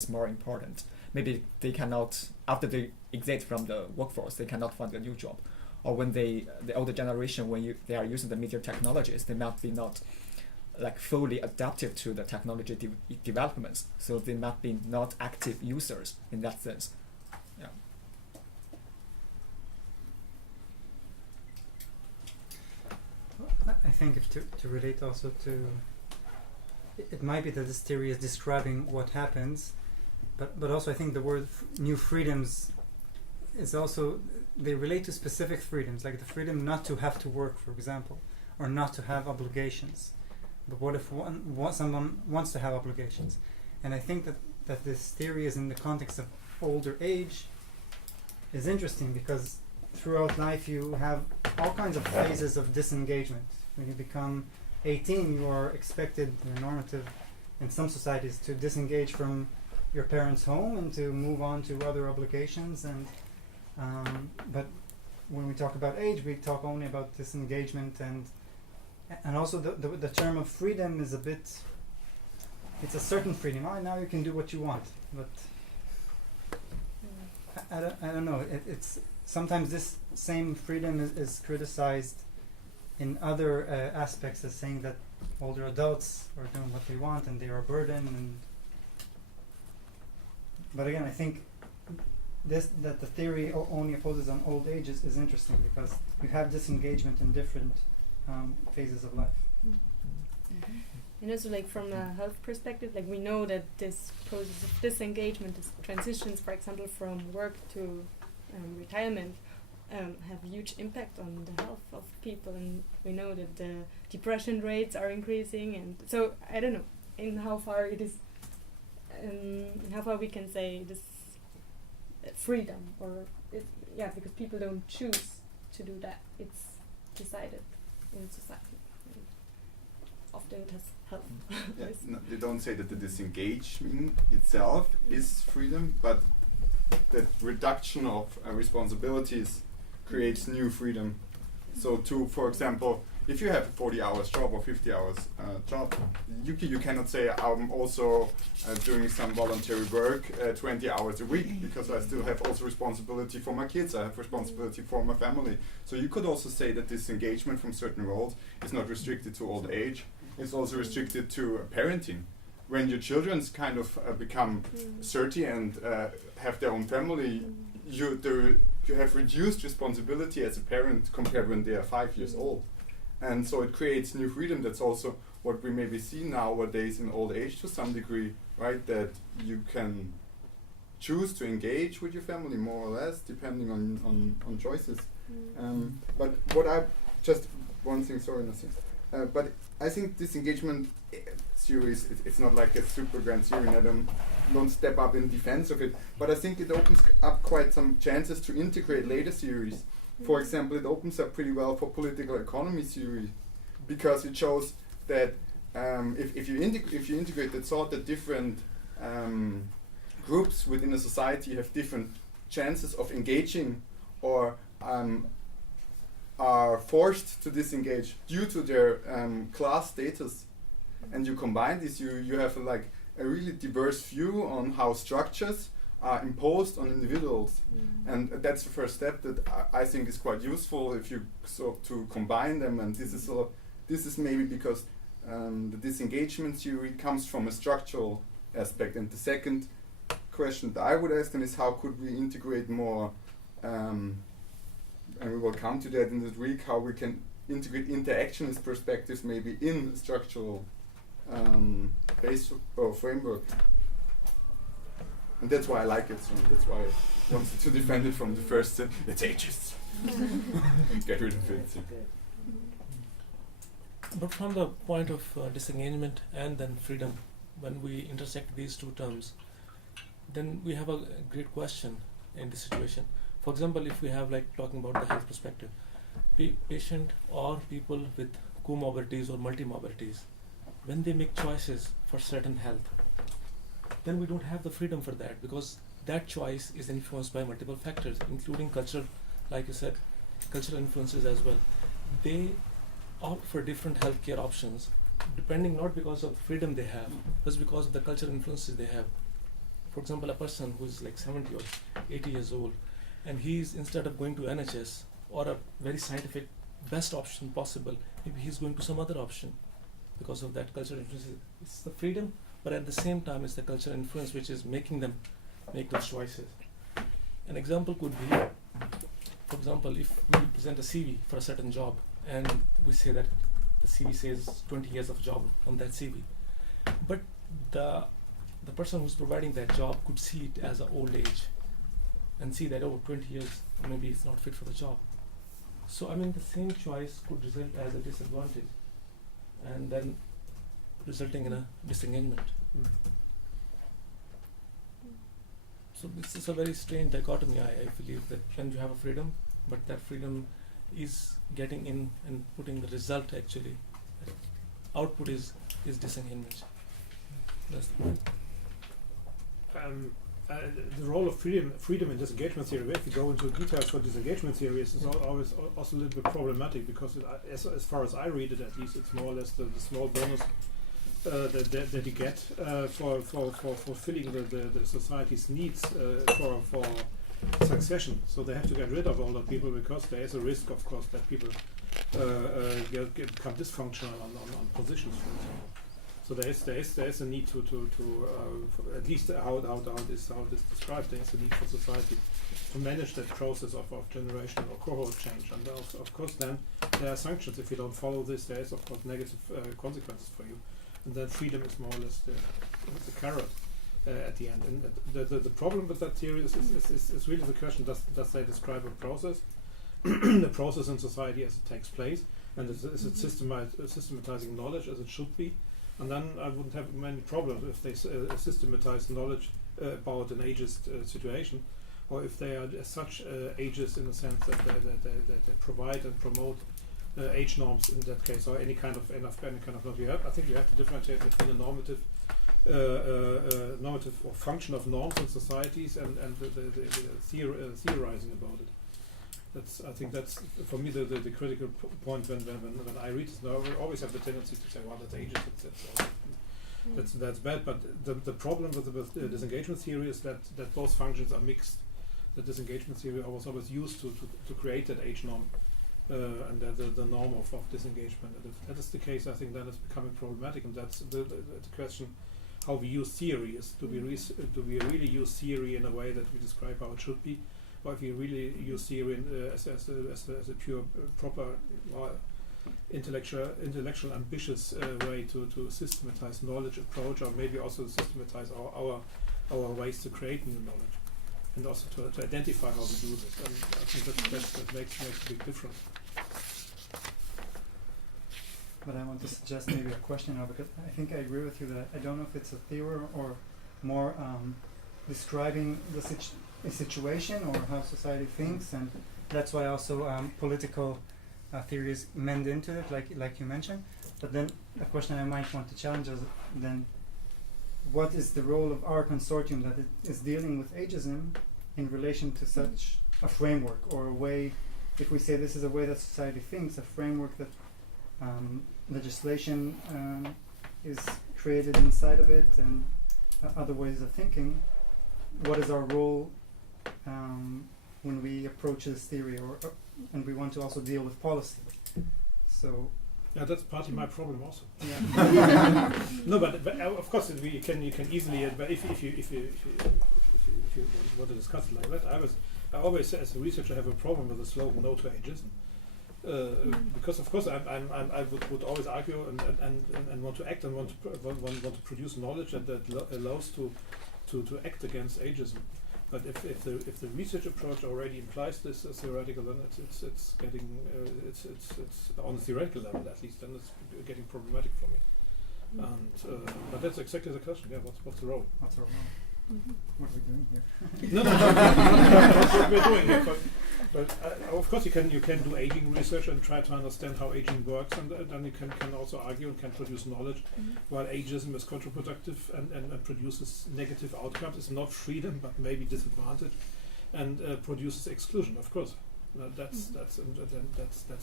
is more important. Maybe they cannot, after they exit from the workforce, they cannot find a new job. Or when the older generation, when they are using the media technologies, they might be not like fully adaptive to the technology developments. So they might be not active users in that sense. Yeah. I think if to relate also to, it might be that this theory is describing what happens, but also I think the word new freedoms is also, they relate to specific freedoms, like the freedom not to have to work, for example, or not to have obligations. But what if someone wants to have obligations? And I think that this theory is in the context of older age is interesting, because throughout life you have all kinds of phases of disengagement. When you become 18, you are expected, normative in some societies, to disengage from your parents' home and to move on to other obligations. And but when we talk about age, we talk only about disengagement, and also the term of freedom is a bit, it's a certain freedom. Now you can do what you want, but I don't know. It's sometimes this same freedom is criticized in other aspects as saying that older adults are doing what they want and they are a burden. But again, I think that the theory only opposes on old age is interesting, because you have disengagement in different phases of life. Mm-hmm. And also, like, from a health perspective, like, we know that this process of disengagement, this transitions, for example, from work to retirement, have huge impact on the health of people, and we know that the depression rates are increasing. And so I don't know in how far it is, how far we can say this freedom, or because people don't choose to do that, it's decided in society. And often it has help. They don't say that the disengagement itself is freedom, but the reduction of responsibilities creates new freedom. So for example, if you have a 40 hours job or 50 hours job, you cannot say I'm also doing some voluntary work 20 hours a week, because I still have also responsibility for my kids, I have responsibility for my family. So you could also say that this engagement from certain roles is not restricted to old age, it's also restricted to parenting. When your children kind of become 30 and have their own family, you have reduced responsibility as a parent compared when they are 5 years old. And so it creates new freedom. That's also what we maybe see nowadays in old age to some degree, right? That you can choose to engage with your family more or less, depending on choices. But what I just one thing, sorry, nothing. But I think this engagement series, it's not like a super grand series, and I don't step up in defense of it, but I think it opens up quite some chances to integrate later series. For example, it opens up pretty well for political economy theory, because it shows that if you integrate the thought that different groups within a society have different chances of engaging, or are forced to disengage due to their class status, and you combine this, you have a really diverse view on how structures are imposed on individuals. And that's the first step that I think is quite useful, if you to combine them. And this is maybe because the disengagement theory comes from a structural aspect. And the second question that I would ask them is, how could we integrate more, and we will come to that in this week, how we can integrate interactionist perspectives maybe in structural base or framework. And that's why I like it, so that's why I wanted to defend it from the first, it's ageist. Get rid of it. But from the point of disengagement and then freedom, when we intersect these two terms, then we have a great question in this situation. For example, if we have talking about the health perspective, patient or people with comorbidities or multimorbidities, when they make choices for certain health, then we don't have the freedom for that, because that choice is influenced by multiple factors, including cultural, like you said, cultural influences as well. They opt for different healthcare options, depending not because of the freedom they have, but because of the cultural influences they have. for example, a person who is like 70 or 80 years old, and he's, instead of going to NHS or a very scientific best option possible, maybe he's going to some other option because of that cultural influence. It's the freedom, but at the same time it's the cultural influence which is making them make those choices. An example could be, for example, if we present a CV for a certain job and we say that the CV says 20 years of job on that CV, but the person who's providing that job could see it as an old age and see that, oh, 20 years, maybe it's not fit for the job. So, I mean, the same choice could result as a disadvantage and then resulting in a disengagement. So this is a very strange dichotomy, I believe, that when you have a freedom, but that freedom is getting in and putting the result actually, output is disengagement. That's the point. The role of freedom in disengagement theory, if you go into details for disengagement theory, is always also a little bit problematic, because as far as I read it, at least, it's more or less the small bonus that you get for fulfilling the society's needs for succession. So they have to get rid of older people, because there is a risk, of course, that people become dysfunctional on positions, for example. So there is a need to at least how it is described. There is a need for society to manage that process of generational or cohort change, and of course then there are sanctions if you don't follow this. There is of course negative consequences for you, and then freedom is more or less the carrot at the end. And the problem with that theory is really the question: does they describe a process, the process in society as it takes place, and is it systematizing knowledge as it should be? And then I wouldn't have many problems if they systematize knowledge about an ageist situation, or if they are as such ageist in the sense that they provide and promote age norms in that case, or any kind of knowledge. I think you have to differentiate between a normative or function of norms in societies and the theorizing about it. I think that's for me the critical point when I read this. I always have the tendency to say, well, that's ageist, that's bad. But the problem with the disengagement theory is that those functions are mixed. The disengagement theory was always used to create that age norm and the norm of disengagement. And if that is the case, I think then it's becoming problematic. And that's the question: how we use theory. Do we really use theory in a way that we describe how it should be? Or if you really use theory as a pure, proper, intellectual, ambitious way to systematize knowledge approach, or maybe also systematize our ways to create new knowledge, and also to identify how we do this. And I think that makes a big difference. But I want to suggest maybe a question now, because I think I agree with you that I don't know if it's a theory or more describing a situation or how society thinks, and that's why also political theories mend into it, like you mentioned. But then a question I might want to challenge is then, what is the role of our consortium that is dealing with ageism in relation to such a framework, or a way, if we say this is a way that society thinks, a framework that legislation is created inside of it, and other ways of thinking. What is our role when we approach this theory, and we want to also deal with policy? So yeah, that's partly my problem also. Yeah. No, but of course you can easily. But if you want to discuss it like that, I always, as a researcher, have a problem with the slogan "No to ageism," because of course I would always argue and want to act and want to produce knowledge that allows to act against ageism. But if the research approach already implies this as theoretical, then it's getting it's on the theoretical level at least, then it's getting problematic for me. And but that's exactly the question. Yeah, what's the role? what's our role? What are we doing here? No, that's what we're doing here. But of course you can do aging research and try to understand how aging works, and then you can also argue and can produce knowledge, while ageism is counterproductive and produces negative outcomes. It's not freedom, but maybe disadvantage, and produces exclusion. Of course, that's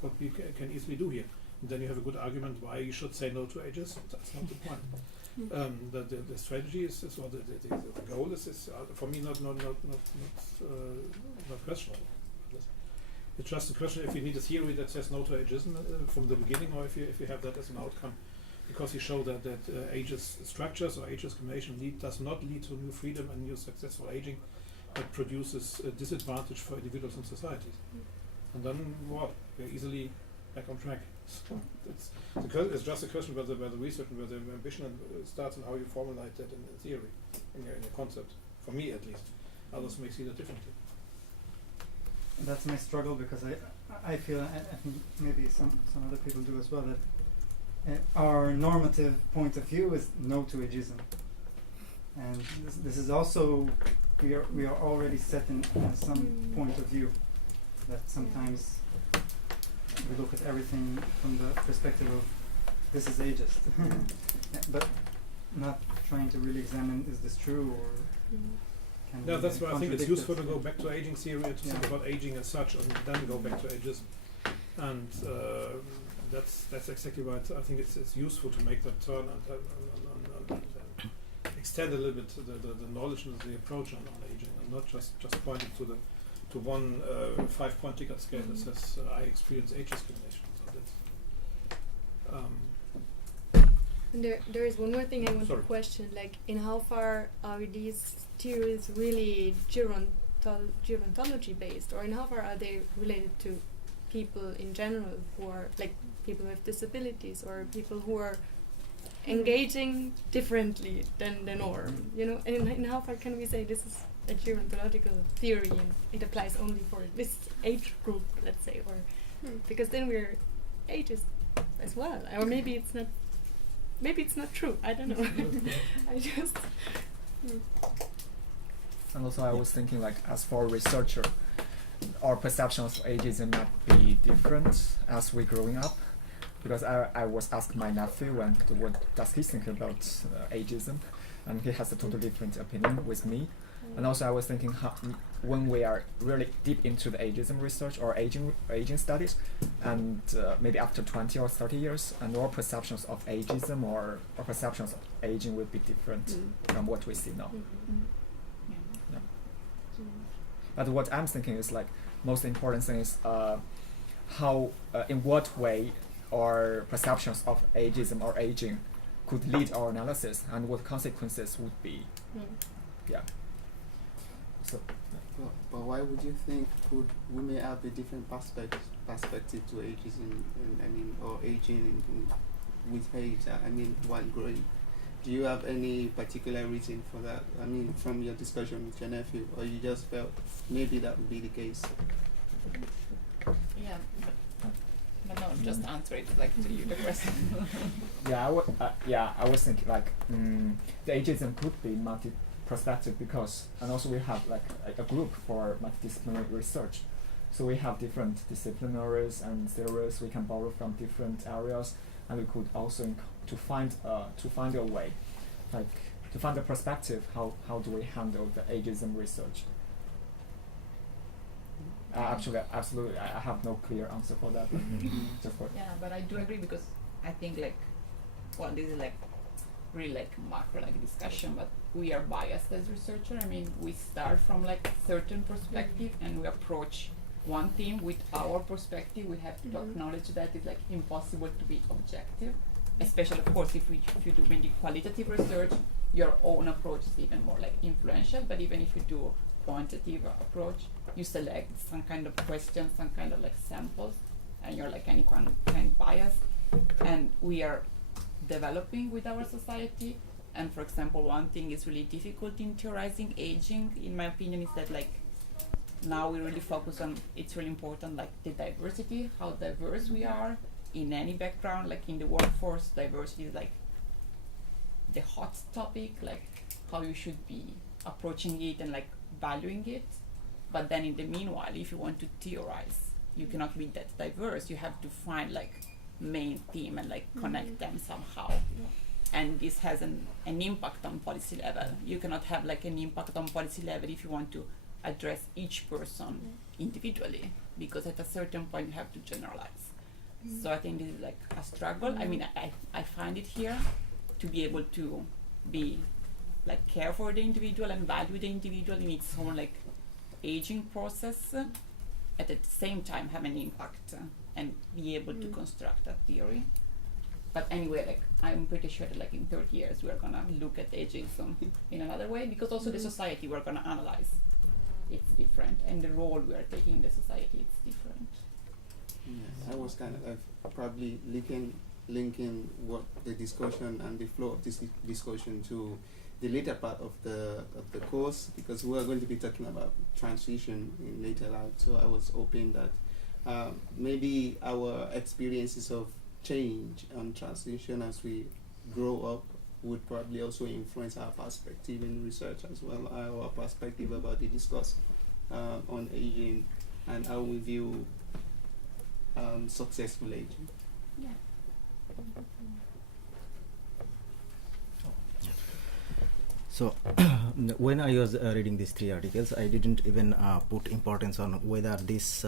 what we can easily do here. And then you have a good argument why you should say no to ageism. That's not the point. The strategy is or the goal is for me not questionable. It's just a question if you need a theory that says no to ageism from the beginning, or if you have that as an outcome, because you show that ageist structures or ageist discrimination does not lead to new freedom and new successful aging, but produces a disadvantage for individuals and societies. And then what? We're easily back on track. So it's just a question where the research and where the ambition starts and how you formulate that in theory, in a concept. For me, at least. Others may see that differently. That's my struggle, because I feel, I think maybe some other people do as well, that our normative point of view is no to ageism, and this is also we are already set in some point of view that sometimes we look at everything from the perspective of this is ageist, but not trying to really examine, is this true, or can No, we that's why I think it's contradict useful it? to go back to aging theory and to think about aging as such, and then go back to ageism. And that's exactly why I think it's useful to make that turn and extend a little bit the knowledge and the approach on aging, and not just pointing to one 5-point Likert scale that says I experience age discrimination. So that's And there is one more thing I want Sorry. to question, like in how far are these theories really gerontology based, or in how far are they related to people in general who are like people with disabilities or people who are engaging differently than the norm, you know, and in how far can we say this is a gerontological theory and it applies only for this age group, let's say, or because then we're ageist as well, or maybe it's not true, I don't know. I just And also I was thinking, like, as for a researcher, our perceptions of ageism might be different as we're growing up. Because I was asked my nephew what does he think about ageism, and he has a totally different opinion with me. And also I was thinking how when we are really deep into the ageism research or aging studies, and maybe after 20 or 30 years, and our perceptions of ageism or perceptions of aging will be different from what we see now. Yeah. But what I'm thinking is, like, most important thing is how in what way our perceptions of ageism or aging could lead our analysis, and what consequences would be. Yeah. So. But why would you think we may have a different perspective to ageism or aging with age? I mean, while growing, do you have any particular reason for that? I mean, from your discussion with your nephew, or you just felt maybe that would be the case? Yeah, but no, just answer it like to you the question. I was thinking, like, the ageism could be multi-perspective, because, and also we have like a group for multidisciplinary research, so we have different disciplinaries and theories we can borrow from different areas, and we could also to find a way, like to find a perspective, how do we handle the ageism research. Actually, absolutely, I have no clear answer for that. Just for Yeah, but I do agree, because I think like, well, this is like really like macro like discussion, but we are biased as researchers. I mean, we start from like certain perspective and we approach one theme with our perspective. We have to acknowledge that it's like impossible to be objective, especially of course if you do mainly qualitative research, your own approach is even more like influential. But even if you do quantitative approach, you select some kind of questions, some kind of like samples, and you're like any kind of bias. And we are developing with our society. And for example, one thing is really difficult in theorizing aging, in my opinion, is that like now we really focus on, it's really important, like the diversity, how diverse we are in any background, like in the workforce, diversity is like the hot topic, like how you should be approaching it and like valuing it. But then in the meanwhile, if you want to theorize, you cannot be that diverse. You have to find like main theme and like connect them somehow. And this has an impact on policy level. You cannot have like an impact on policy level if you want to address each person individually, because at a certain point you have to generalize. So I think this is like a struggle. I mean, I find it here, to be able to be like care for the individual and value the individual in its own like aging process, at the same time have an impact and be able to construct that theory. But anyway, like I'm pretty sure that like in 30 years we're gonna look at ageism in another way, because also the society we're gonna analyze, it's different, and the role we are taking in the society, it's different. Yes, I was kind of probably linking what the discussion and the flow of this discussion to the later part of the course, because we are going to be talking about transition in later life. So I was hoping that maybe our experiences of change and transition as we grow up would probably also influence our perspective in research as well, our perspective about the discourse on aging and how we view successful aging. Yeah. So when I was reading these 3 articles, I didn't even put importance on whether this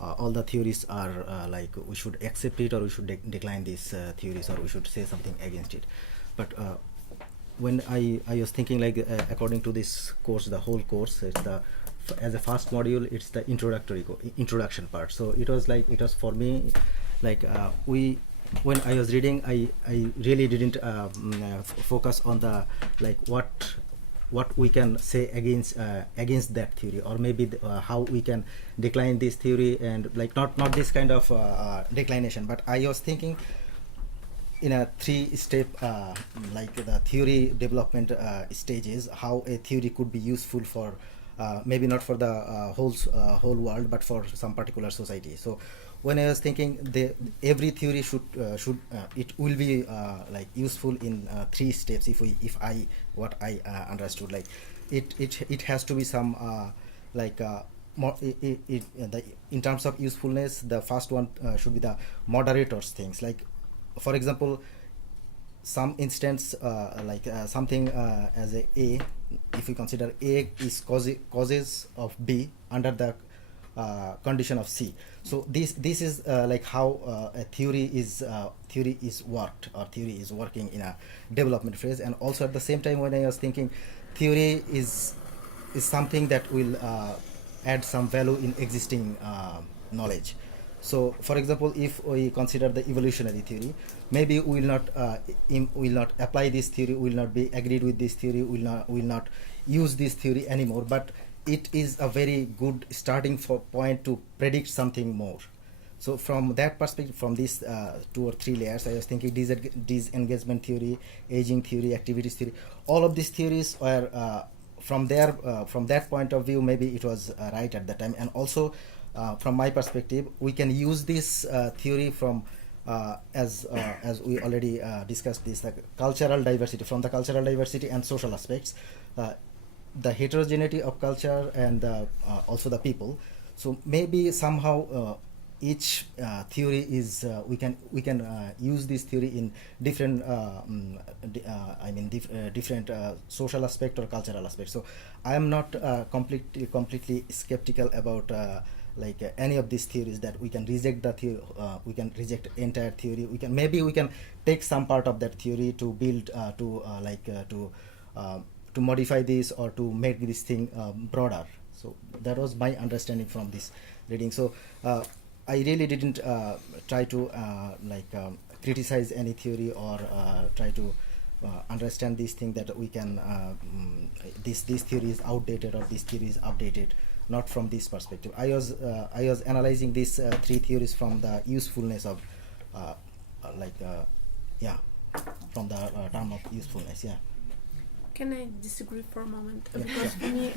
all the theories are like we should accept it or we should decline these theories, or we should say something against it. But when I was thinking like according to this course, the whole course, it's the as a first module, it's the introduction part. So it was for me like when I was reading, I really didn't focus on the like what we can say against that theory, or maybe how we can decline this theory, and like not this kind of declination. But I was thinking in a 3-step like the theory development stages, how a theory could be useful for maybe not for the whole world, but for some particular society. So when I was thinking every theory should it will be like useful in 3 steps. What I understood, like it has to be some like more in terms of usefulness. The first one should be the moderators things. Like for example, some instance like something as a if we consider A is causes of B under the condition of C. So this is like how a theory is worked, or theory is working in a development phase. And also at the same time, when I was thinking, theory is something that will add some value in existing knowledge. So for example, if we consider the evolutionary theory, maybe we will not apply this theory, will not be agreed with this theory, will not use this theory anymore, but it is a very good starting point to predict something more. So from that perspective, from these 2 or 3 layers, I was thinking disengagement theory, aging theory, activities theory, all of these theories were from that point of view, maybe it was right at the time. And also from my perspective, we can use this theory from as we already discussed this, like cultural diversity, from the cultural diversity and social aspects, the heterogeneity of culture, and also the people. So maybe somehow each theory is we can use this theory in different different social aspect or cultural aspect. So I am not completely skeptical about like any of these theories, that we can reject the theory, we can reject entire theory, we can take some part of that theory to build to modify this, or to make this thing broader. So that was my understanding from this reading. So I really didn't try to criticize any theory, or try to understand this thing that we can this theory is outdated or this theory is updated. Not from this perspective. I was analyzing these 3 theories from the usefulness of from the term of usefulness. Yeah. Can I disagree for a moment? Yeah, Because sure. for me,